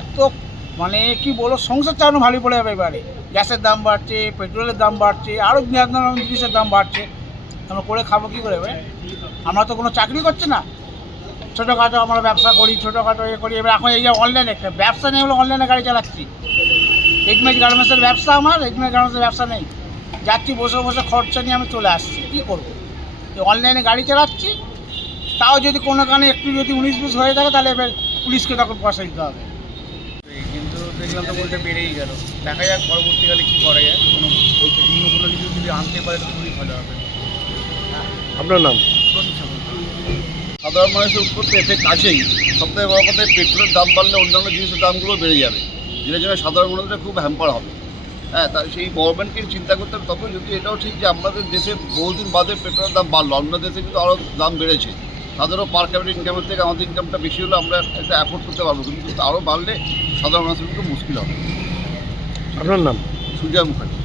এত মানে কি বলো, সংসার চালানো ভালো পড়ে যাবে এবারে। গ্যাসের দাম বাড়ছে, পেট্রোলের দাম বাড়ছে, আরও নানান জিনিসের দাম বাড়ছে। আমরা করে খাবো কী করে এবারে? আমরা তো কোনো চাকরি করছি না, ছোটোখাটো আমরা ব্যবসা করি, ছোটোখাটো করি। এবার এখন এই যে অনলাইনে একটা ব্যবসা নেই, হলো অনলাইনে গাড়ি চালাচ্ছি। এগমেজ গার্মেন্টসের ব্যবসা, আমার এগমেজ গার্মেন্টসের ব্যবসা নেই। যাচ্ছি বসে বসে খরচা নিয়ে আমি চলে আসছি, কী করবো? অনলাইনে গাড়ি চালাচ্ছি, তাও যদি কোনো কারণে একটু যদি 19-20 হয়ে থাকে, তাহলে এবার পুলিশকে তখন পয়সা দিতে হবে। কিন্তু দেখলাম তো বলতে বেড়েই গেল। দেখা যাক পরবর্তীকালে কী করা যায়। কোনো কিছু যদি আনতে পারে তো খুবই ভালো হবে। আপনার নাম? সাধারণ মানুষের উপর তো এফেক্ট আছেই। সবথেকে বড় কথা, পেট্রোলের দাম বাড়লে অন্যান্য জিনিসের দামগুলো বেড়ে যাবে, যেটার জন্য সাধারণ মানুষরা খুব হ্যাম্পার হবে। হ্যাঁ, তা সেই গভর্নমেন্টকে চিন্তা করতে হবে। তবে যদি এটাও ঠিক যে আমাদের দেশে বহুদিন বাদে পেট্রোলের দাম বাড়লো, অন্য দেশে কিন্তু আরও দাম বেড়েছে। তাদেরও পার ক্যাপিটাল ইনকামের থেকে আমাদের ইনকামটা বেশি হলে আমরা একটা অ্যাফোর্ড করতে পারবো, কিন্তু আরও বাড়লে সাধারণ মানুষের খুব মুশকিল হবে। আপনার নাম? সুজয় মুখার্জি।